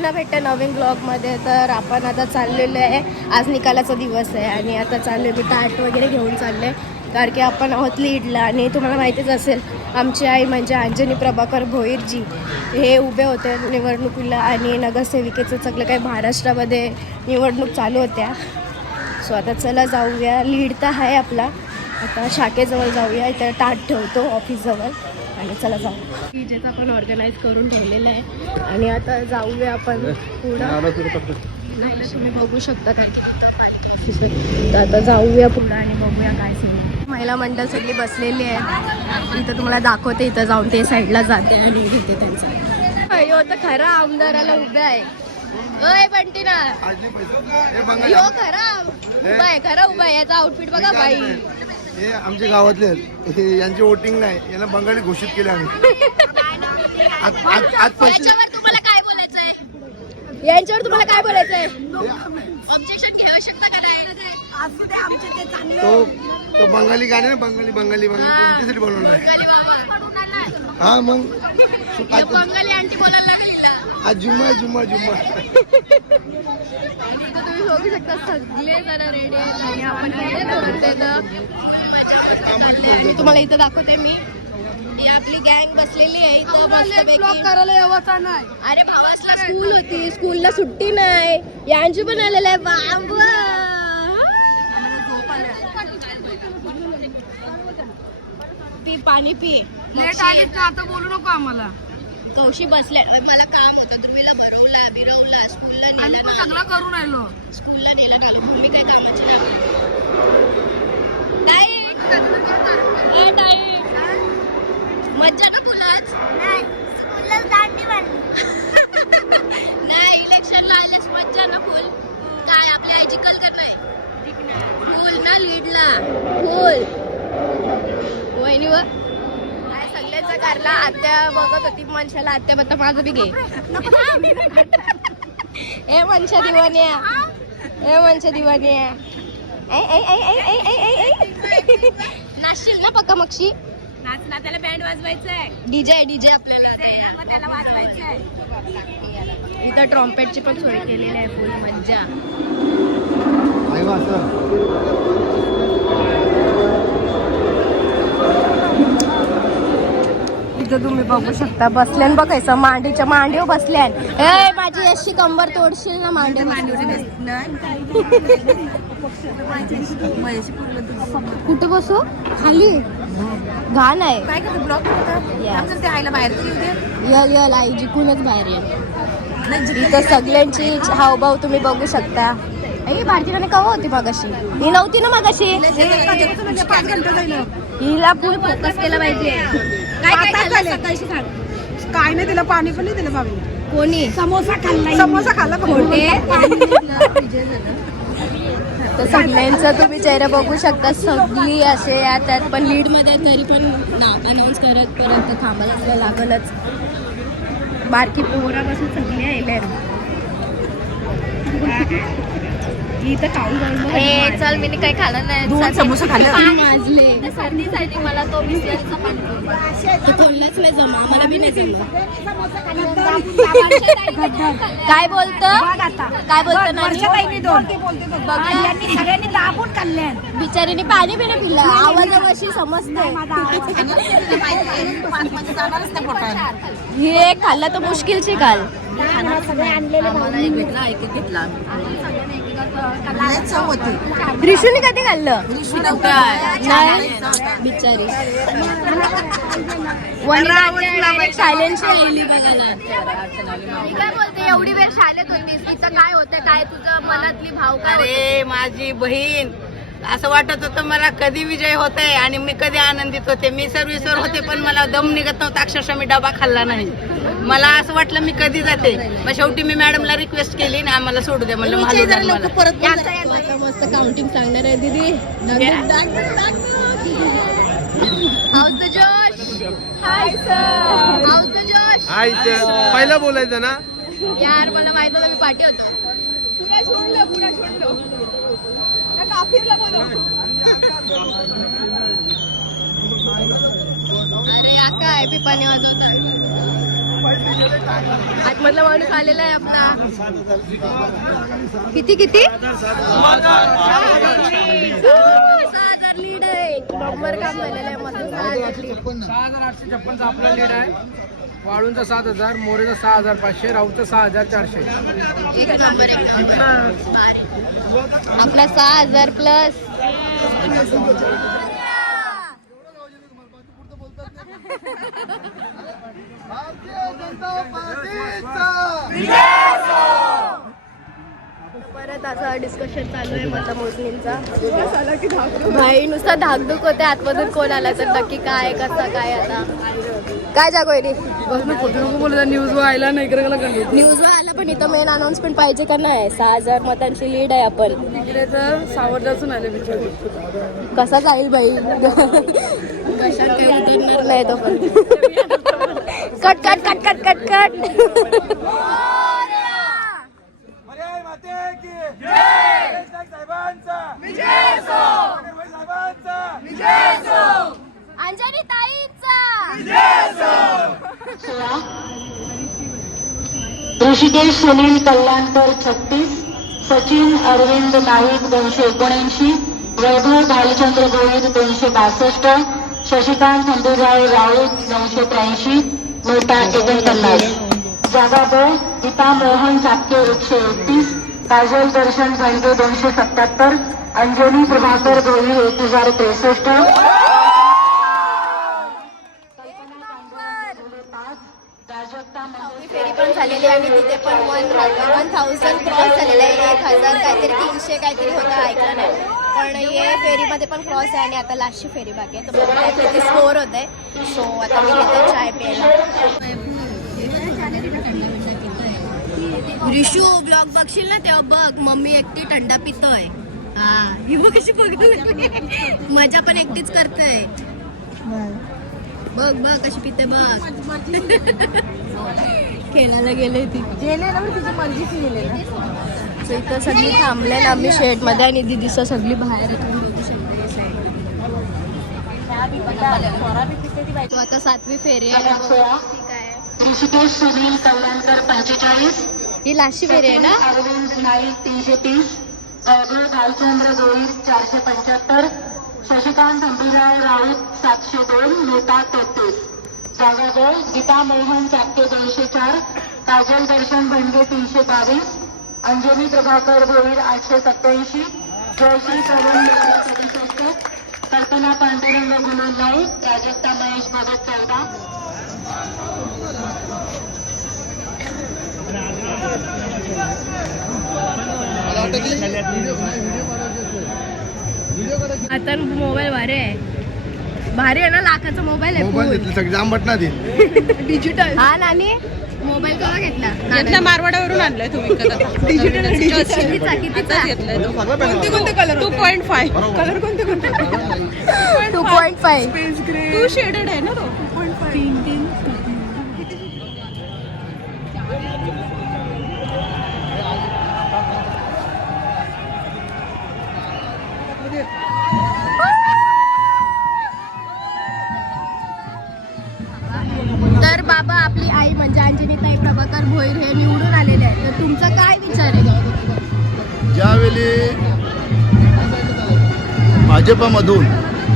पुन्हा भेटतं नवीन ब्लॉगमध्ये. तर आपण आता चाललेलो आहे, आज निकालाचा दिवस आहे आणि आता चाललो मी ताट वगैरे घेऊन चालले आहे, कारण की आपण आहोत लीडला. आणि तुम्हाला माहितीच असेल आमची आई म्हणजे अंजनी प्रभाकर भोईरजी हे उभे होते निवडणुकीला आणि नगरसेविकेचं सगळं काही महाराष्ट्रामध्ये निवडणूक चालू होत्या. सो आता चला जाऊया, लीड तर आहे आपला, आता शाखेजवळ जाऊया, इथं ताट ठेवतो ऑफिसजवळ आणि चला जाऊ. डीजेचं आपण ऑर्गनाईज करून ठेवलेलं आहे आणि आता जाऊया आपण पुढं. नाही तुम्ही बघू शकता काय, तर आता जाऊया पुढं आणि बघूया काय सगळं. महिला मंडळ सगळी बसलेली आहे इथं, तुम्हाला दाखवते. इथं जाऊन ते साईडला जाते आणि घेते त्यांचं. अयो तर खरा आमदाराला उभे आहे. अय बंटी ना यो खरा उभा आहे, खरा उभा आहे. याचा आउटफिट बघा बाई. हे आमच्या गावातले आहेत, यांची वोटिंग नाही, यांना बंगाली घोषित केले आम्ही. याच्यावर तुम्हाला काय बोलायचंय? यांच्यावर तुम्हाला काय बोलायचंय? ऑब्जेक्शन घेऊ शकता का नाही? असू दे, आमचे ते चांगले. तो बंगाली गाणे ना, बंगाली बंगाली तुमच्यासाठी बनवणार आहे. हा मग बंगाली आंटी बोलायला लागली ना. आज जुम्मा जुम्मा जुम्मा. आणि इथं तुम्ही बघू शकता सगळे जण रेडी आहेत आणि आपण तुम्हाला इथं दाखवते मी. ही आपली गँग बसलेली आहे इथं मस्तपैकी. करायला यावाचा नाही. अरे भावासला स्कूल होती, स्कूलला सुट्टी नाही. यांची पण आलेलं आहे बाबा. पी पाणी पी. लेट आलीच ना, आता बोलू नको आम्हाला. कौशी बसल्या, मला काम होतं, तुम्हीला बिरवला स्कूलला आम्ही नेलं पण ना. सगळं करून राहिलो. स्कूलला नेलं ना, मी काही कामाची नाही. मज्जा ना बोलाच. नाही इलेक्शनला आल्यास मज्जा ना फुल. काय आपल्या आईची कलकर नाही फुल ना लीडला फुल. वहिनी व काय सगळ्यांचा कारला. आत्या बघत होती मनशाला, आत्या बघता माझं बी घे. ए मनशा दिवानिया, ए मनशा दिवानिया. नाचशील ना पक्का मक्षी? नाच ना, त्याला बँड वाजवायचंय. डीजे आपल्याला मग त्याला वाजवायचंय. इथं ट्रॉम्पेटची पण सोय केलेली आहे, फुल मज्जा. इथं तुम्ही बघू शकता बसल्यान बघायचं, मांडीच्या मांडीव बसल्यान. ए माझी अशी कंबर तोडशील ना मांडी. कुठं बसू? खाली घाण आहे. काय करतो ब्लॉक ते आईला बाहेर यल यल आई जिकूनच बाहेर येईल. इथं सगळ्यांची हावभाव तुम्ही बघू शकता. आई भारतीने कवा होती मगाशी? ही नव्हती ना मगाशी. 5 घंटे झालं. हिला फुल फोकस केला पाहिजे. काय खाल्लं सकाळशी सांग. काय नाही दिलं, पाणी पण नाही दिलं बाबी. कोणी? समोसा खाल्ला खोटे. तर सगळ्यांचं तुम्ही चेहरा बघू शकता, सगळी असे या त्यात पण लीड मध्ये तरी पण अनाऊन्स करत परत थांबायला लागलच. बारकी पोरापासून सगळी यायला इथं खाऊन जाऊन. चल मी काही खाल्लं नाही. समोसा खाल्ला. माजले सर्दीसाठी मला तो बिस्लरीचा पाणी खोललाच नाही जमा, आम्हाला बी नाही जमलं. काय बोलतं सगळ्यांनी दाबून खाल्ल्या. बिचारीने पाणी बिना पिलं, आवाजावरशी समजते. हे खाल्लं तर मुश्किलची घाल. रिशूने कधी खाल्लं नाही बिचारी. सायलेन्स राहिली बघायला. काय बोलते, एवढी वेळ शाळेत होतीस, तिथं काय होतं, काय तुझं मनातली भाव काय? अरे माझी बहीण, असं वाटत होतं मला कधी विजय होते आणि मी कधी आनंदित होते. मी सर्व्हिसवर होते पण मला दम निघत नव्हता, अक्षरशः मी डबा खाल्ला नाही. मला असं वाटलं मी कधी जाते. मग शेवटी मी मॅडमला रिक्वेस्ट केली ना आम्हाला सोडू दे म्हणलं. मस्त काउंटिंग सांगणार आहे दीदी. हाऊस द जोश. Hi sir. हाऊस द जोश. Hi sir. पहिला बोलायचं ना यार, मला माहित होतं मी पाठी होतो. पुन्हा सोडलो काफिरला बोलव. अरे या काय पिपाणी वाजवतात. आतमधला माणूस आलेला आहे आपला. किती किती 6,000 लीड आहे. नंबर काम झालेलं आहे. मस्त 6,000 लीड. 6,856 आपला लीड आहे. वाळूंचा 7,000, मोरेचा 6,500, राऊचा 6,400. आपला 6,000 प्लस. परत असं डिस्कशन चालू आहे मतमोजणींचा. भाई नुसता धाकधूक होते आतमधून कोण आला तर नक्की काय कसं काय आता काय जागोयरी न्यूज आयला नाही न्यूज आलं पण इथं मेन अनाउन्समेंट पाहिजे का नाही. 6,000 मतांची लीड आहे. आपण सावरदासून आले कसा जाईल बाई कशात काही उतरणार नाही तो पण. Cut cut cut cut cut cut. Anjani ताईंचा ऋषिकेश सुनील कल्याणकर 36, सचिन अरविंद नाईक 279, वैभव भालचंद्र गोविंद 262, शशिकांत हंदुराय राऊत 983, नोटा 49. जागा ब गीता मोहन चापके 131, काजल दर्शन भांडे 277, अंजनी प्रभाकर गोहिल 1063, फेरी पण झालेली आणि तिथे पण 1,000 क्रॉस झालेलं आहे. 1,000 काहीतरी 300 काहीतरी होतं ऐकलं नाही पण हे फेरीमध्ये पण क्रॉस आहे आणि आता लास्टची फेरी बाकी आहे. तर बघूया किती स्कोर होत आहे. सो आता मी येते चाय प्यायला. रिशू ब्लॉग बघशील ना तेव्हा बघ मम्मी एकटी थंडा पितोय. हा ही बघ कशी बघतो मजा पण एकटीच करतोय. बघ बघ कशी पिते बघ. खेळायला गेले ती तिची मर्जीची गेले ना. सो इथं सगळी थांबले ना आम्ही शेड मध्ये आणि दिदिसा सगळी बाहेर तो आता 7वी फेरी आहे. ऋषिकेश सुनील कल्याणकर 45, ही लास्टची फेरी आहे ना. अरविंद नाईक 330, वैभव भालचंद्र गोहिल 475, शशिकांत हंबीराय राऊत 702, नोटा 33. जागा ब गीता मोहन चापके 204, काजल दर्शन भंडे 322, अंजनी प्रभाकर गोहिल 887, जयश्री पवन 67, कल्पना पांडुरंग गुणून 9, प्राजक्ता महेश भगत 14. आता मोबाईल भारी आहे. भारी आहे ना. लाखाचा मोबाईल आहे. मोबाईल घेतले सगळे जाम बटना दे डिजिटल. हा नानी मोबाईल केव्हा घेतला. मारवाड्यावरून आणलाय तुम्ही डिजिटल कितीचा घेतलाय. कोणते कलर 2.5 कलर कोणते 2.5 टू शेडेड आहे ना तो 2.5. तर बाबा आपली आई म्हणजे अंजनी ताई प्रभाकर भोईर हे निवडून आलेले आहेत. तर तुमचा काय विचार आहे. ज्यावेळी भाजपमधून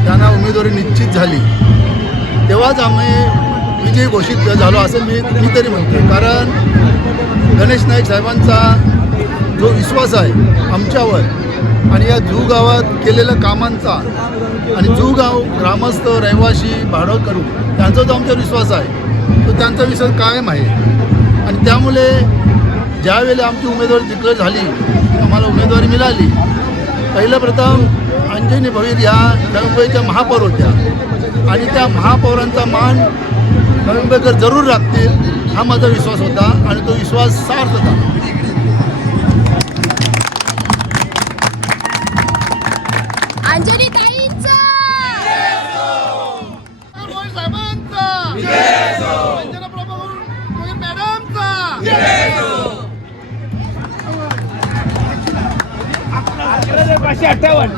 त्यांना उमेदवारी निश्चित झाली तेव्हाच आम्ही विजयी घोषित झालो असं मी तरी म्हणतो. कारण गणेश नाईक साहेबांचा जो विश्वास आहे आमच्यावर आणि या जू गावात केलेल्या कामांचा आणि जू गाव ग्रामस्थ रहिवासी भाडोकरू त्यांचा जो आमच्यावर विश्वास आहे तो त्यांचा विश्वास कायम आहे. आणि त्यामुळे ज्यावेळी आमची उमेदवारी डिक्लेअर झाली आम्हाला उमेदवारी मिळाली. पहिलं प्रथम अंजनी भोईर ह्या नवी मुंबईच्या महापौर होत्या आणि त्या महापौरांचा मान नवी मुंबईकर जरूर राखतील हा माझा विश्वास होता आणि तो विश्वास सार्थ होता. अंजनी ताईंचा मॅडमचा 558.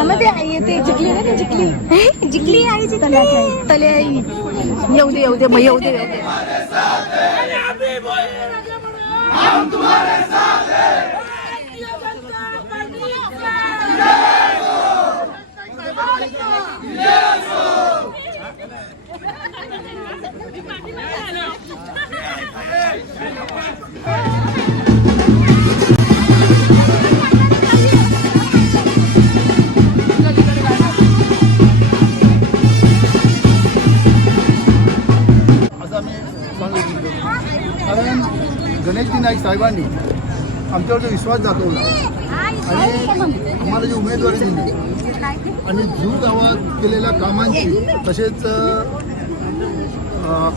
ते जिंकली ना, ते जिंकली जिंकली आई जिंकली तले आई येऊ दे येऊ दे मग येऊ दे येऊ दे. असं आम्ही सांगितलं. कारण गणेशजी नाईक साहेबांनी आमच्यावर जो विश्वास दाखवला आणि आम्हाला जी उमेदवारी दिली आणि जूर गावात केलेल्या कामांची, तसेच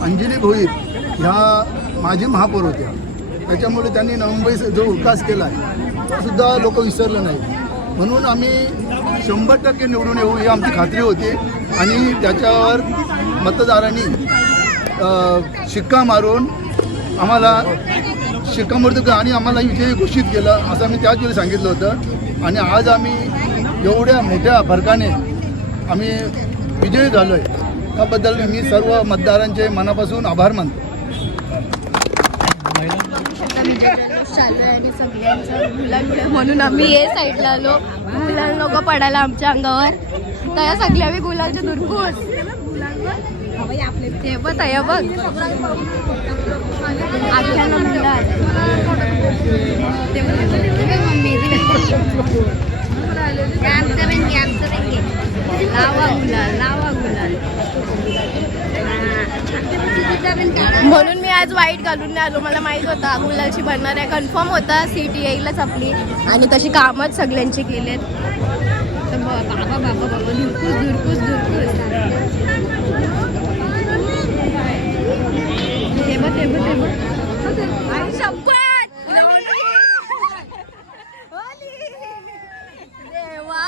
अंजली भोईर ह्या माजी महापौर होत्या, त्याच्यामुळे त्यांनी नवी जो विकास केला आहे तो सुद्धा लोक विसरलं नाही. म्हणून आम्ही 100% निवडून येऊ ही आमची खात्री होती आणि त्याच्यावर मतदारांनी शिक्का मारून आम्हाला शिक्कामोर्तब आणि आम्हाला विजयी घोषित केलं असं आम्ही त्याच वेळी सांगितलं होतं. आणि आज आम्ही एवढ्या मोठ्या फरकाने आम्ही विजयी झालो आहे, त्याबद्दल मी सर्व मतदारांचे मनापासून आभार मानतो. चालू आहे आणि सगळ्यांचं गुलाल म्हणून आम्ही हे साईडला आलो. गुलाल नको पडायला आमच्या अंगावर, त्या सगळ्या मी गुलालचे दुर्गुस ते बघ तया बघ आख्यानं गुलाल लावा गुलाल लावा गुलाल. म्हणून मी आज वाईट घालून नाही आलो. मला माहित होता गुलालची बनणार आहे, कन्फर्म होता सीट येईलच आपली आणि तशी कामच सगळ्यांची केलेत. तर बाबा बाबा बाबा दुरकूस दुरकूस दुरकूस ते बघ ते बघ ते बघ शपथ देवा.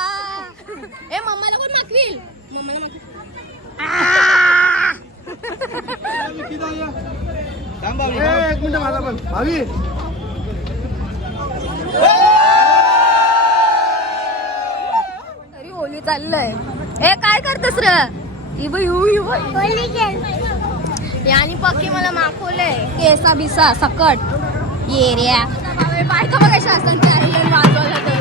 ए मम्माला कोण मागवील, मम्माला मागवील. एक मिनिट माझा पण भावी तरी होली चाललंय. ए काय करतस र आणि पक्की मला माखवलंय केसा बिसा सकट ये रे बायका बघा शासन वाजवलं ते.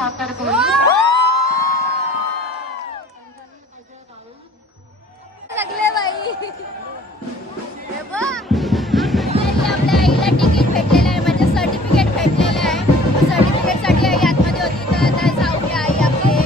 साखर गोळी सगळे बाई हे बघ आपल्या आईला तिकीट भेटलेलं आहे म्हणजे सर्टिफिकेट भेटलेलं आहे सर्टिफिकेटसाठी आई आतमध्ये होती तर आता जाऊया आई आपली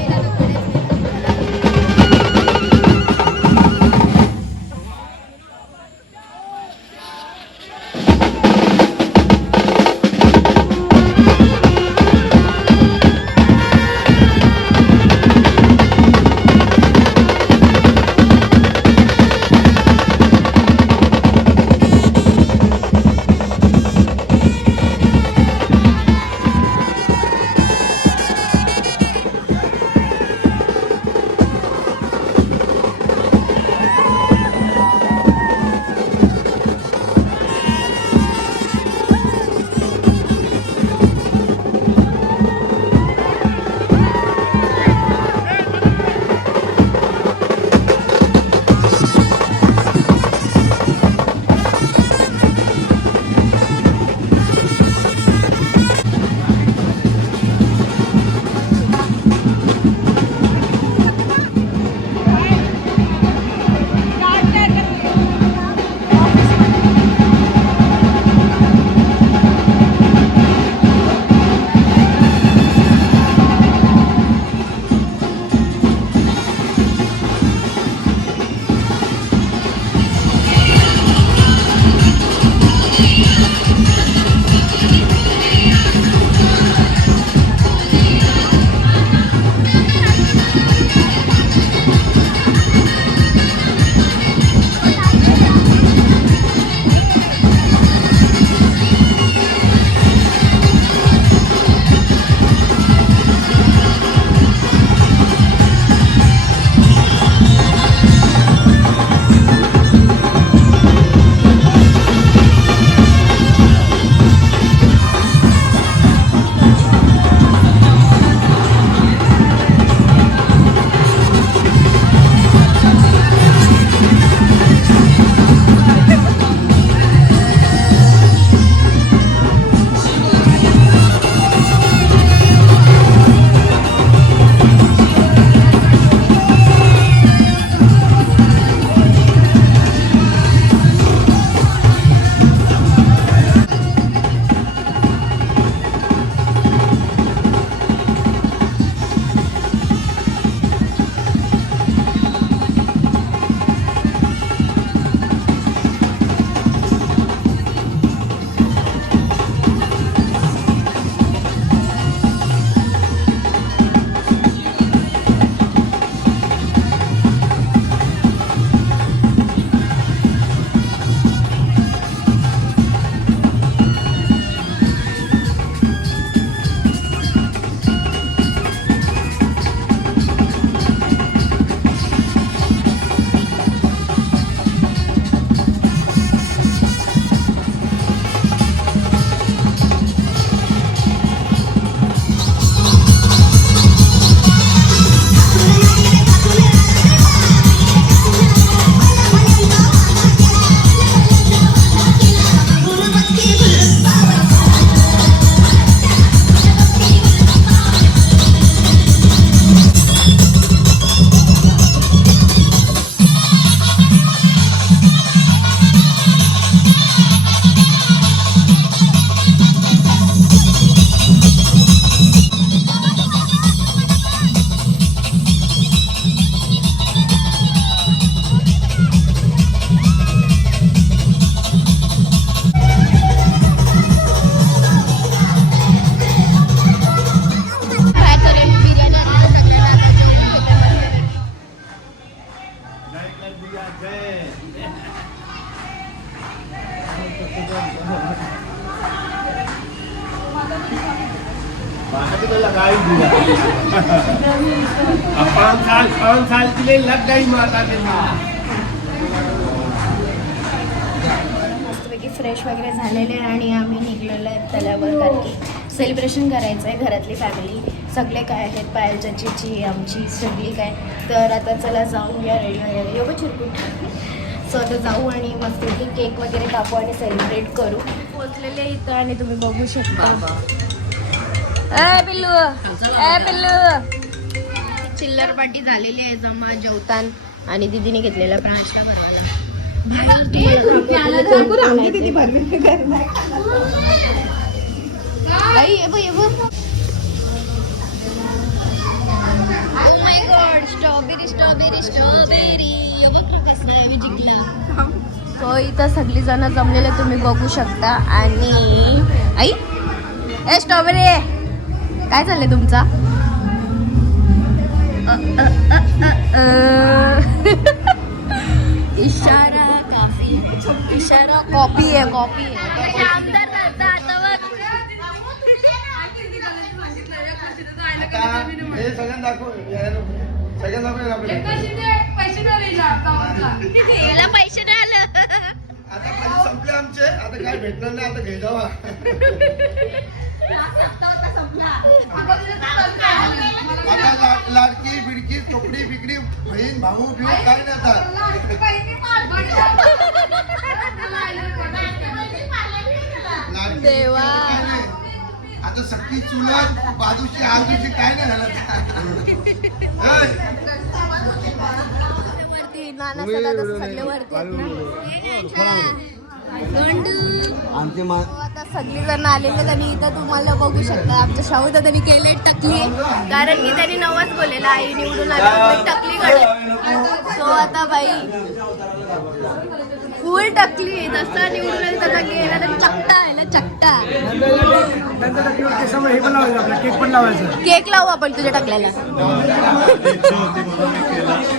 पाँच साल के लिए लग गई माता के मस्तपैकी फ्रेश वगैरे झालेले आणि आम्ही निघलेलो आहे तल्यावर कारण की सेलिब्रेशन करायचं आहे घरातली फॅमिली सगळे काय आहेत पायल चाचीची आमची सगळी काय तर आता चला जाऊया रेडी वगैरे एवढं चिरकुट सो आता जाऊ आणि मस्तपैकी केक वगैरे कापू आणि सेलिब्रेट करू पोचलेले इथं आणि तुम्ही बघू शकता चिल्लर पार्टी झालेली आहे जमा जेवतान आणि दीदीने घेतलेला प्राणच्या स्ट्रॉबेरी स्ट्रॉबेरी स्ट्रॉबेरी तो इथं सगळी जण जमलेले तुम्ही बघू शकता. आणि आई ए स्ट्रॉबेरी काय चाललंय तुमचा? इशारा काफी इशारा कॉपी आहे कॉपी पैसे नाही आलं आता पैसे संपले आमचे, आता काय भेटणार नाही, आता घे जावा. आता लाडकी बिडकी चोपडी बिकडी बहीण भाऊ बिऊ काय नाही आता. लाडकी देवा. काय नाही. आता सख्खी चुलत बाजूची आजूची काय नाही झालं. वरती नाना सगळे वरती आता सगळी जण आलेले त्यांनी इथं तुम्हाला बघू शकता. आमच्या शाहू दादानी केले टकली कारण की त्यांनी नवस बोललेला आई निवडून आली टकली कडे. सो आता बाई फुल टकली जसं निवडून आली तसा गेला तर चकटा आहे ना चकटा. हे पण लावायचं आपला केक पण लावायचं. केक लावू आपण तुझ्या टकल्याला.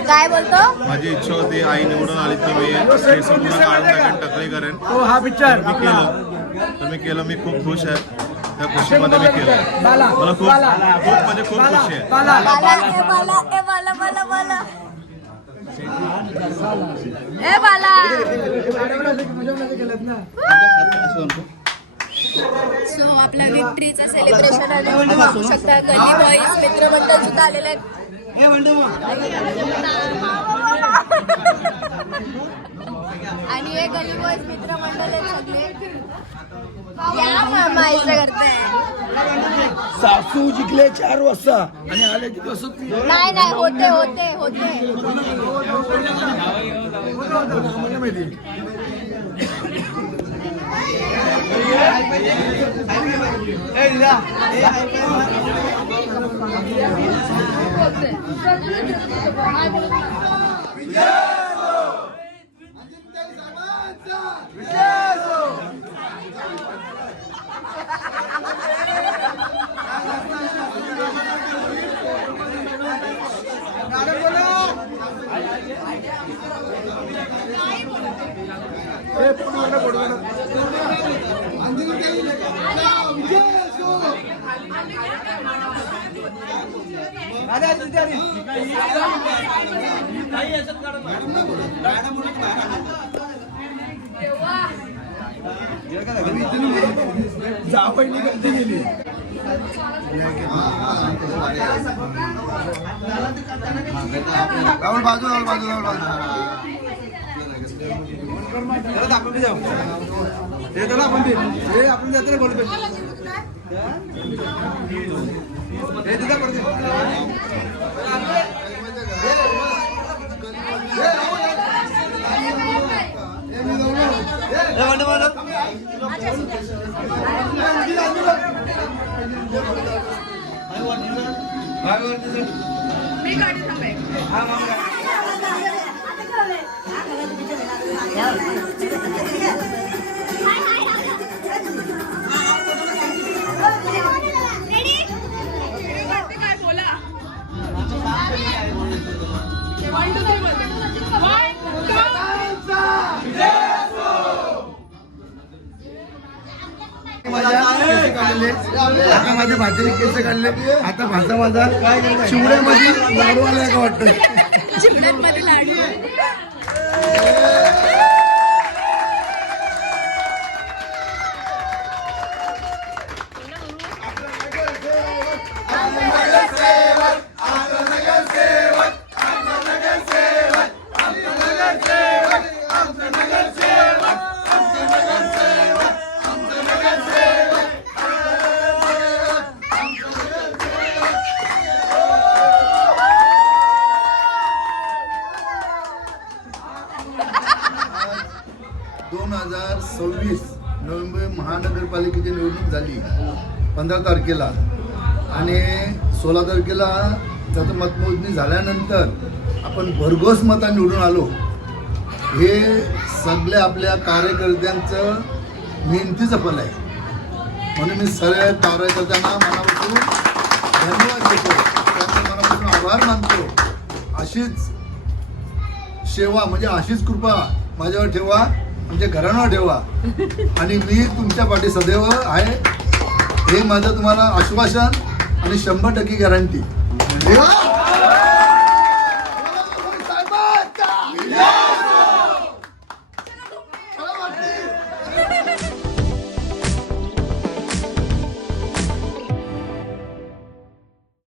काय बोलतो? माझी इच्छा होती आई निवडून आली तर मी टकली करेन. हा पिक्चर तर मी केलं. मी खूप खुश आहे. त्या खुशीमध्ये मी केलं. मला खूप म्हणजे खूप खुशी आहे. ए बाला सो आपला विक्ट्रीचा सेलिब्रेशन आहे बघू शकता. गली बॉईज मित्रमंडळ सुद्धा आलेले आहेत. आणि हे गली बॉईज मित्रमंडळ आहेत सगळे. या मामा इथं करताय. सासू जिंकले 4 वाजता आणि आले की नाही नाही होते होते होते. बाजू आपण जाऊ. आपण जातो बोलतो. आता माझ्या भाजीने केस काढले. आता भाजा माझा चिवड्यामध्ये लाडू आलाय का वाटतं. चिवड्यांमध्ये लाडू 2026 नोव्हेंबर महानगरपालिकेची निवडणूक झाली 15 तारखेला आणि 16 तारखेला त्याचं मतमोजणी झाल्यानंतर आपण भरघोस मता निवडून आलो. हे सगळ्या आपल्या कार्यकर्त्यांचं मेहनतीचं फल आहे. म्हणून मी सर्व कार्यकर्त्यांना मनापासून धन्यवाद देतो, त्यांचा मनापासून आभार मानतो. अशीच सेवा म्हणजे अशीच कृपा माझ्यावर ठेवा, आमच्या घरांवर ठेवा आणि मी तुमच्या पाठी सदैव आहे हे माझं तुम्हाला आश्वासन आणि 100% गॅरंटी.